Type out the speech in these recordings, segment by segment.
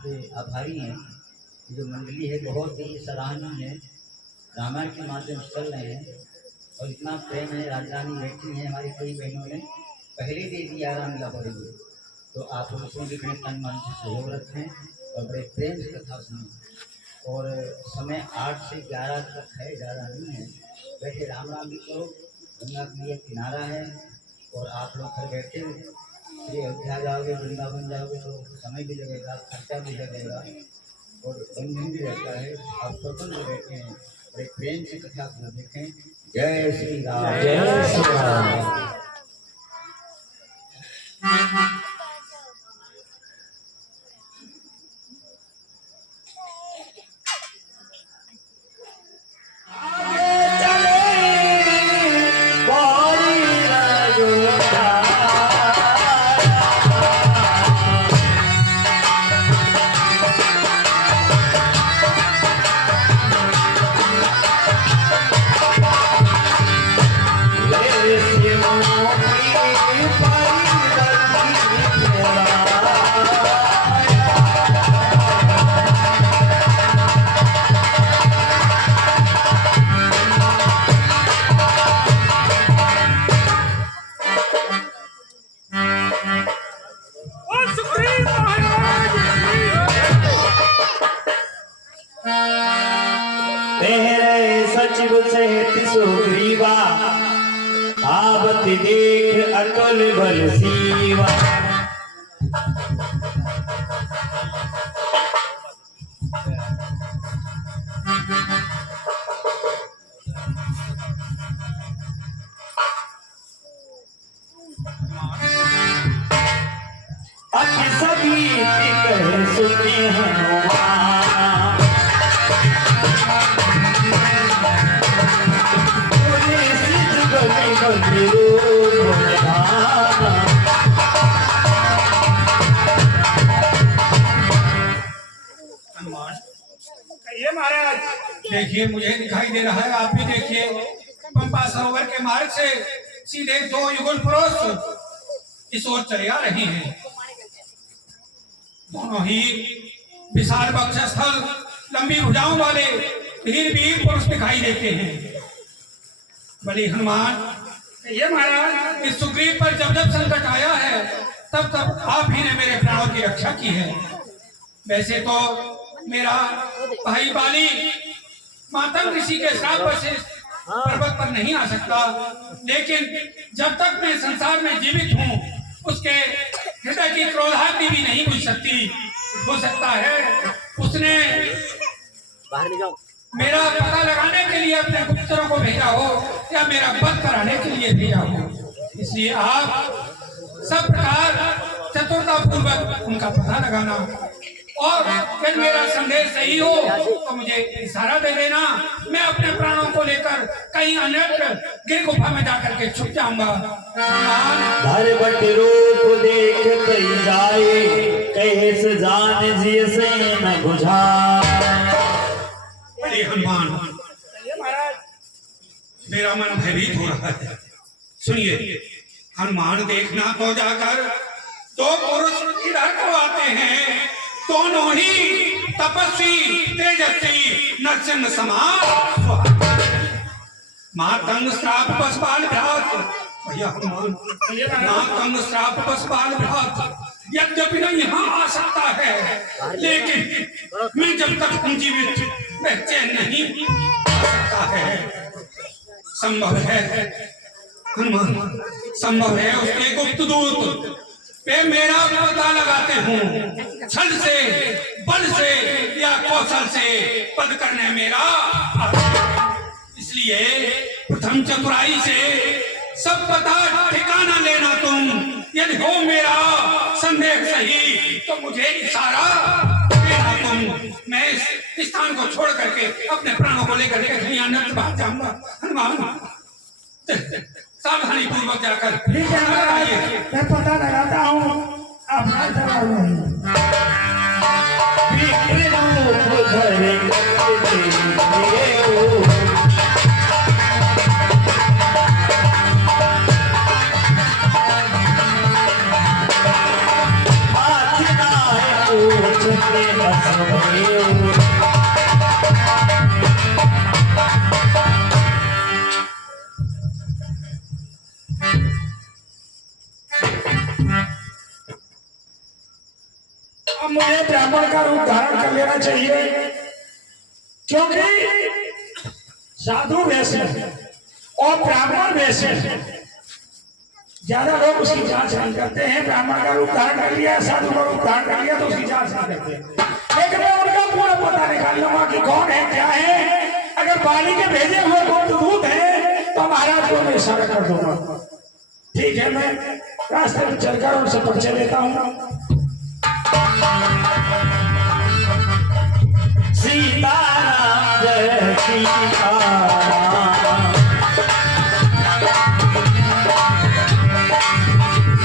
आपके आभारी हैं। जो मंडली है बहुत ही सराहनीय है, रामायण के माध्यम से चल रहे हैं और इतना प्रेम है। राजरानी बैठी हैं हमारी, कई बहनों ने पहले दे दिया रामलीला पढ़ेंगे, तो आप लोग उसमें भी अपने तन मन से सहयोग रखें और बड़े प्रेम से कथा सुनें। और समय 8 से 11 तक है, ज़्यादा नहीं है। बैठे राम राम भी करो, गंगा के किनारा है और आप लोग घर बैठे श्री अयोध्या जाओगे, वृंदावन जाओगे तो समय भी लगेगा, खर्चा भी लगेगा और बंधन भी रहता है। आप स्वतंत्र बैठे हैं, बड़े प्रेम से कथा सुना देखें। जय श्री राम, जय श्री राम। सुग्रीवा आवत देख अटल बल सीवा। अति सभी कहे सुने हनुमान, ये महाराज देखिए, मुझे दिखाई दे रहा है, आप भी देखिए, पंपा सरोवर के मार्ग से सीधे 2 युगल पुरुष इस ओर चले आ रहे हैं। दोनों ही विशाल वक्षस्थल, लंबी भुजाओं वाले वीर पुरुष दिखाई देते हैं। बलि हनुमान, ये महाराज इस सुग्रीव पर जब जब संकट आया है तब तब आप ही ने मेरे प्राणों की रक्षा की है। वैसे तो मेरा भाई बाली मातंग ऋषि के श्राप से पर्वत पर नहीं आ सकता, लेकिन जब तक मैं संसार में जीवित हूँ उसके हृदय की क्रोधाग्नि भी नहीं बुझ सकती। हो सकता है उसने मेरा पता लगाने के लिए अपने गुप्तरों को भेजा हो या मेरा वध कराने के लिए भेजा हो। इसलिए आप सब प्रकार चतुरता पूर्वक उनका पता लगाना और यदि मेरा संदेश सही हो तो मुझे इशारा दे देना। मैं अपने प्राणों को लेकर कहीं अन्यत्र गिर गुफा में जाकर के छुप जाऊंगा। धर बट रूप देख कहीं जाए, कहे से जान जिय से न बुझा। बड़े हनुमान, महाराज मेरा मन भयभीत हो रहा है। सुनिए, हनुमान देखना तो जाकर 2 पुरुष इधर को आते हैं, दोनों ही तपस्वी तेजस्वी नरसिंह समान। मातंग श्राप पशुपाल भ्रात, भैया हनुमान, मातंग श्राप पशुपाल भ्रात यद्यपि न यहाँ आ सकता है, लेकिन मैं जब तक हूँ जीवित मैं चैन नहीं आ सकता है। संभव है हनुमान, संभव है उसके गुप्त दूत वे मेरा पता लगाते हूँ, छल से, बल से या कौशल से पद करने मेरा। इसलिए प्रथम चतुराई से सब पता ठिकाना लेना तुम। यदि हो मेरा संदेह सही तो मुझे इशारा देना तुम। मैं इस स्थान को छोड़ करके अपने प्राणों को लेकर के कहीं अन्यत्र भाग जाऊंगा। हनुमान, सावधानी पूर्वक जाकर ठीक है महाराज, मैं पता लगाता हूँ, आप चल के असुर अब मुझे ब्राह्मण का रूप धारण कर लेना चाहिए, क्योंकि साधु वैसे और ब्राह्मण वैसे ज्यादा लोग उसकी जांच नहीं करते हैं। ब्राह्मण का रूप धारण कर लिया, साधु का रूप धारण कर लिया तो उसकी जांच नहीं करते, लेकिन मैं उनका पूरा पता निकाल लूंगा कि कौन है क्या है। अगर बाली के भेजे हुए दूत है तो महाराज को मैं इशारा कर दूंगा। ठीक है, मैं रास्ते में चलकर उनसे परिचय लेता हूँ। सीताराम जय सीताराम,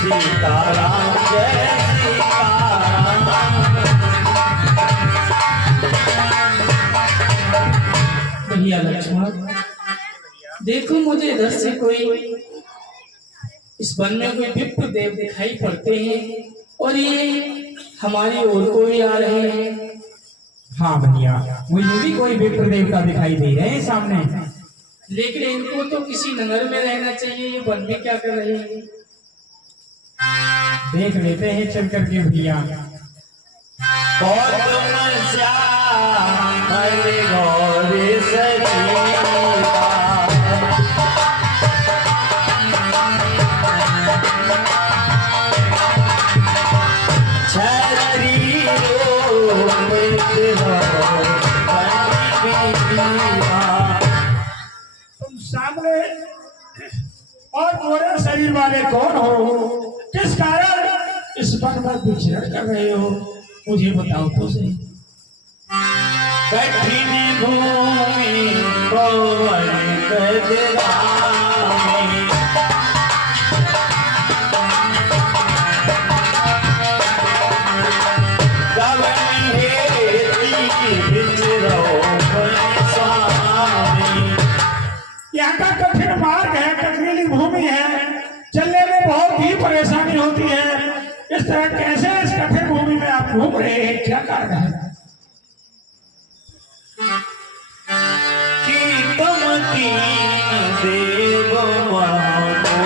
सीताराम जय सीताराम। भैया लक्ष्मण, देखो मुझे इधर से कोई इस वन में कोई विप्र देव दिखाई पड़ते हैं और ये हमारी ओर को भी आ रहे हैं। हाँ भैया, मुझे भी कोई विप्र देवता दिखाई दे रहे हैं सामने, लेकिन इनको तो किसी नगर में रहना चाहिए, ये वन में क्या कर रहे हैं? देख लेते हैं चल करके भैया। गौरी तुम सामने और गोरे शरीर वाले कौन हो? किस कारण इस वन में विचरण कर रहे हो? मुझे बताओ तो सही। कठिन भूमि पवन कदरामी, गवन हेती विचरो स्वामी। यहाँ का कठिन मार्ग है, कठिन भूमि है, चलने में बहुत ही परेशानी होती है। इस तरह कैसे इस कठिन भूमि में आप घूम रहे हैं, क्या कारण है? कि तुम तीन देव मानो,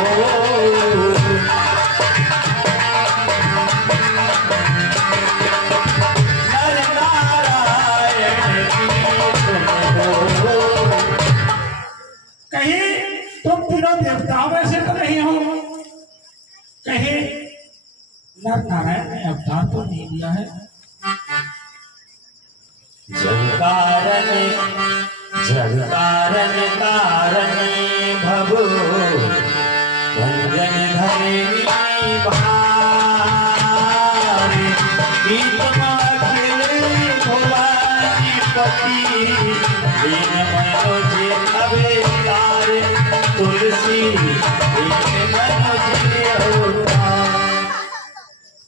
नर नारायण की तुम हो। कहीं तुम तीनों देवताओं में से तो नहीं हो? कहीं नर नारायण ने अवतार तो नहीं लिया है? जलकारण जलकारण कारण भवो रंजन धरणी भारी, गीतम अखिल भुवनीपति, दीन मनोज अवतार, तुलसी दीन मनोज अवतार।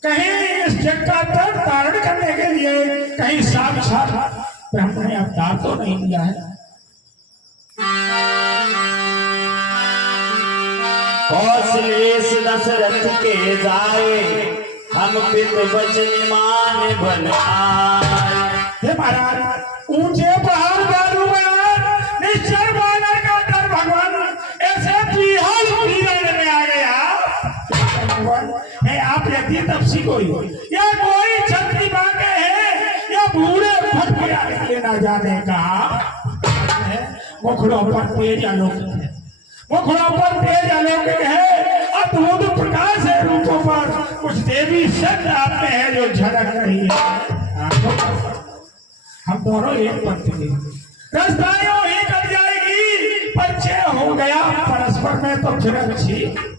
कहीं इस जग का तन धारण करने के लिए कहीं साक्षात ब्रह्म ने अवतार तो नहीं लिया है? कौशलेश दशरथ के जाए, हम पित वचन मान बन आए। हे महाराज, ऊंचे पहाड़ बालू में निश्चर बानर का डर भगवान ऐसे बिहार वीरान में आ गया। है आप यदि तपसी कोई या कोई छत्री बांके है या बूढ़े फटकिया लेना जाने का मुखड़ों पर तेज अलौकिक है, मुखड़ों पर तेज अलौकिक है। अद्भुत प्रकाश है रूपों पर, कुछ देवी शब्द आप में है जो झलक रही है। हम दोनों एक पंक्ति के रास्ताएं ही कट जाएगी, परिचय हो गया परस्पर में तो फिर अच्छी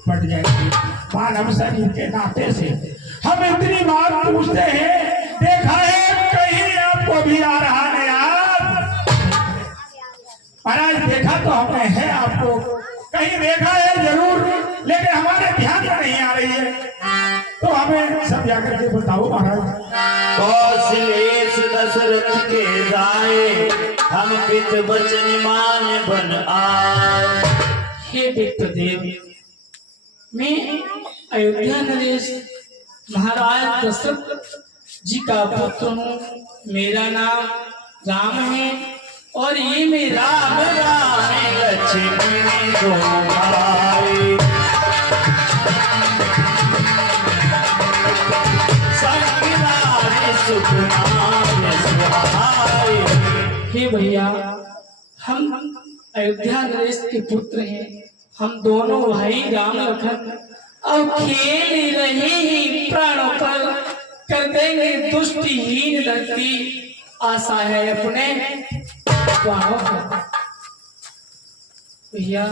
बढ़ जाएगी। मानव शरीर के नाते से हम इतनी बात पूछते हैं, देखा है कहीं आपको भी आ रहा है यार? महाराज देखा तो हमने है, आपको कहीं देखा है जरूर, लेकिन हमारे ध्यान में नहीं आ रही है, तो हमें सब जाकर के बताओ महाराज। कौशलेश दशरथ के जाए, हम पित वचन मान बन आए। हे विप्र मैं अयोध्या नरेश महाराज दशरथ जी का पुत्र हूँ। मेरा नाम राम है और ये मेरा राम राम लक्ष्मण दो भाई, संग नारी सुख नाम सुहाई। हे भैया, हम अयोध्या नरेश के पुत्र हैं। हम दोनों भाई राम लखन अब खेल रहे ही प्राणों पर कर देंगे दुष्टहीन धरती। आशा है अपने प्राणों पर। भैया,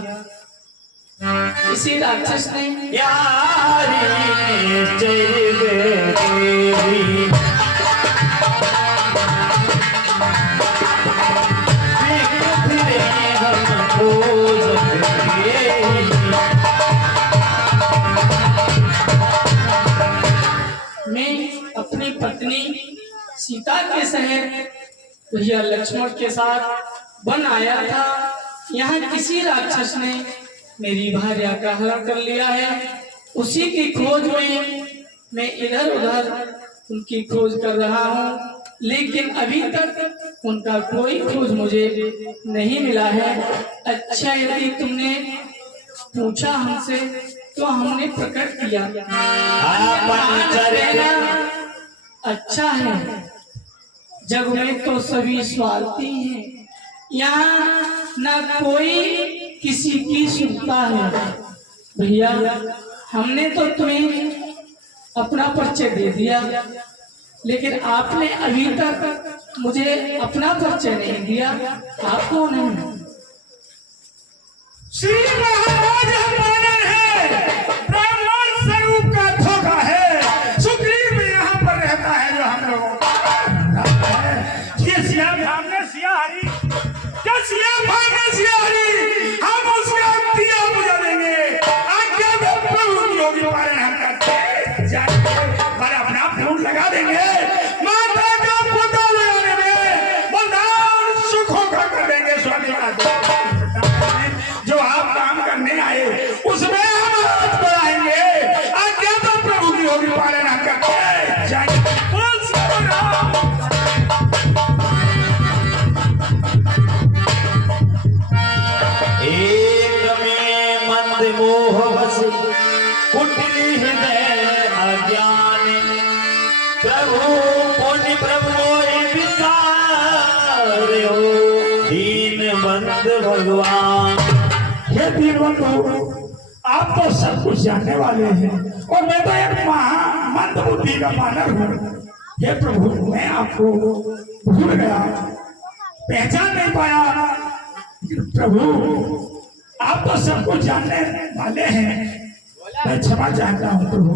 इसी राक्षस ने यारी जय देवी, मैं अपनी पत्नी सीता के शहर भैया लक्ष्मण के साथ वन आया था। यहाँ किसी राक्षस ने मेरी भार्या का हरण कर लिया है। उसी की खोज में मैं इधर उधर उनकी खोज कर रहा हूँ, लेकिन अभी तक उनका कोई खोज मुझे नहीं मिला है। अच्छा, यदि तुमने पूछा हमसे तो हमने प्रकट किया। अच्छा है, जग में तो सभी स्वार्थी हैं, यहाँ ना कोई किसी की सुनता है। भैया, हमने तो तुम्हें अपना परिचय दे दिया, लेकिन आपने अभी तक मुझे अपना परिचय नहीं दिया। आप कौन हैं? श्री महाराज हमारा है, ब्राह्मण स्वरूप का धोखा है। सुग्रीव यहाँ पर रहता है जो हम लोगों का। ये सिया भावने सिया हरी, क्या सिया भावने सिया हरी, हम उसका दिया बुझा देंगे। आज्ञा दो प्रभु की होगी, हमारे हम करते जाएंगे पर अपना फूट लगा देंगे। माता का पुत्र लगाने में बलिदान सुखों का कर देंगे। स्वामी जो आप काम करने आए उसमें हम हाथ बढ़ाएंगे। आज्ञा तो प्रभु की होगी, पालन हम करते जाएंगे। बोल सीता राम। एक में मंद मोह बस, कुटिल हृदय अज्ञान, प्रभु पुण्य प्रभु विचार हो, दीन बंद भगवान। हे दीनबंधु, आप तो सब कुछ जानने वाले हैं और मैं तो एक मंद बुद्धि का मानव हूँ। हे प्रभु, मैं आपको भूल गया, पहचान नहीं पाया। प्रभु, आप तो सब कुछ जानने वाले हैं, मैं क्षमा चाहता हूँ प्रभु।